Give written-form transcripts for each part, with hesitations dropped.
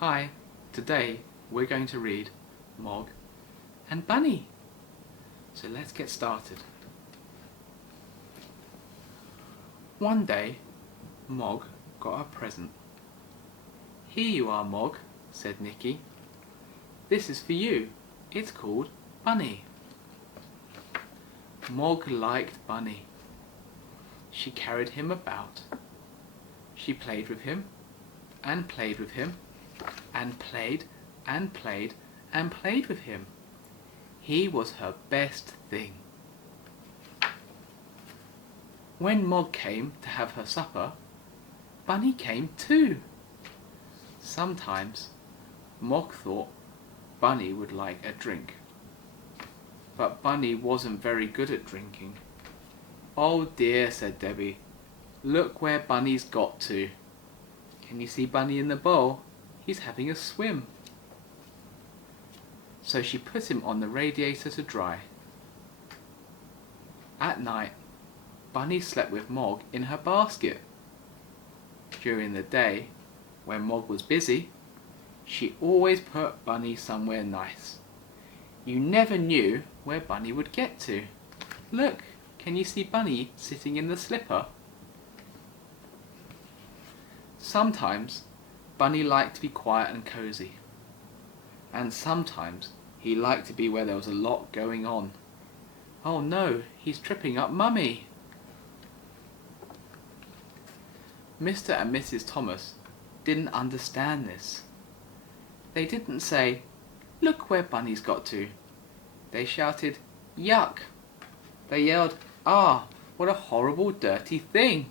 Hi, today we're going to read Mog and Bunny. So let's get started. One day, Mog got a present. "Here you are, Mog," said Nicky. "This is for you. It's called Bunny." Mog liked Bunny. She carried him about. She played with him, and played with him, and played, and played, and played with him. He was her best thing. When Mog came to have her supper, Bunny came too. Sometimes Mog thought Bunny would like a drink, but Bunny wasn't very good at drinking. "Oh dear," said Debbie, "look where Bunny's got to. Can you see Bunny in the bowl? He's having a swim." So she put him on the radiator to dry. At night, Bunny slept with Mog in her basket. During the day, when Mog was busy, she always put Bunny somewhere nice. You never knew where Bunny would get to. Look, can you see Bunny sitting in the slipper? Sometimes Bunny liked to be quiet and cosy, and sometimes he liked to be where there was a lot going on. Oh no, he's tripping up Mummy! Mr. and Mrs. Thomas didn't understand this. They didn't say, "Look where Bunny's got to." They shouted, "Yuck!" They yelled, "Ah, what a horrible dirty thing!"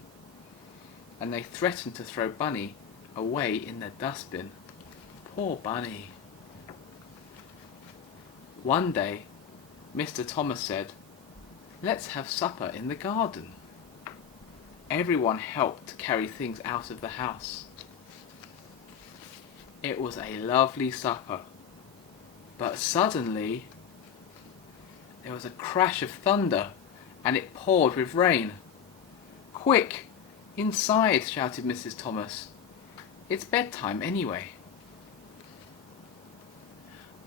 And they threatened to throw Bunny away in the dustbin. Poor Bunny. One day, Mr. Thomas said, "Let's have supper in the garden." Everyone helped to carry things out of the house. It was a lovely supper, but suddenly there was a crash of thunder and it poured with rain. "Quick! Inside!" shouted Mrs. Thomas. "It's bedtime anyway."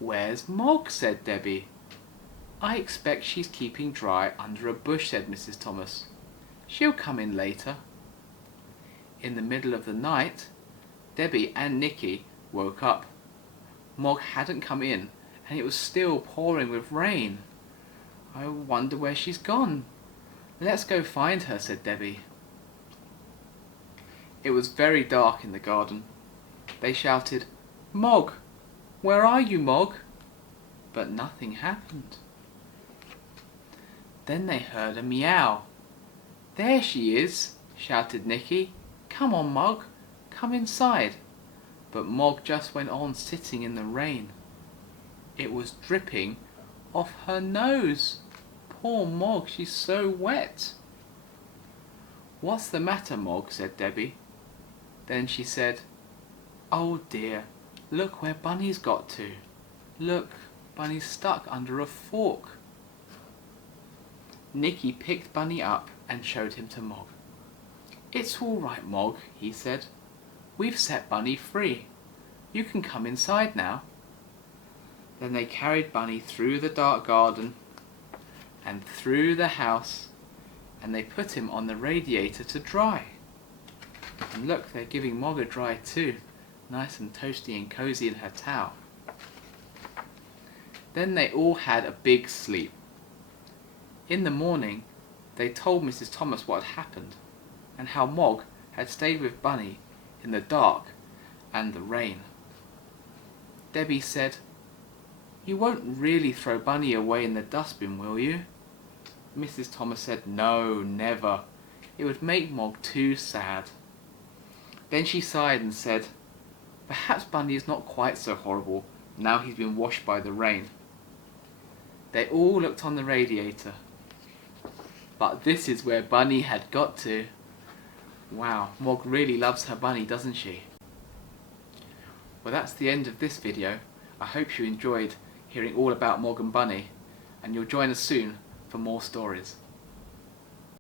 "Where's Mog?" said Debbie. "I expect she's keeping dry under a bush," said Mrs. Thomas. "She'll come in later." In the middle of the night, Debbie and Nicky woke up. Mog hadn't come in and it was still pouring with rain. "I wonder where she's gone. Let's go find her," said Debbie. It was very dark in the garden. They shouted, "Mog! Where are you, Mog?" But nothing happened. Then they heard a meow. "There she is," shouted Nicky. "Come on, Mog, come inside." But Mog just went on sitting in the rain. It was dripping off her nose. Poor Mog, she's so wet. "What's the matter, Mog?" said Debbie. Then she said, "Oh dear, look where Bunny's got to. Look, Bunny's stuck under a fork." Nicky picked Bunny up and showed him to Mog. "It's all right, Mog," he said. "We've set Bunny free. You can come inside now." Then they carried Bunny through the dark garden and through the house, and they put him on the radiator to dry. And look, they're giving Mog a dry too, nice and toasty and cosy in her towel. Then they all had a big sleep. In the morning, they told Mrs. Thomas what had happened, and how Mog had stayed with Bunny in the dark and the rain. Debbie said, "You won't really throw Bunny away in the dustbin, will you?" Mrs. Thomas said, "No, never. It would make Mog too sad." Then she sighed and said, "Perhaps Bunny is not quite so horrible now he's been washed by the rain." They all looked on the radiator. But this is where Bunny had got to. Wow, Mog really loves her Bunny, doesn't she? Well, that's the end of this video. I hope you enjoyed hearing all about Mog and Bunny, and you'll join us soon for more stories.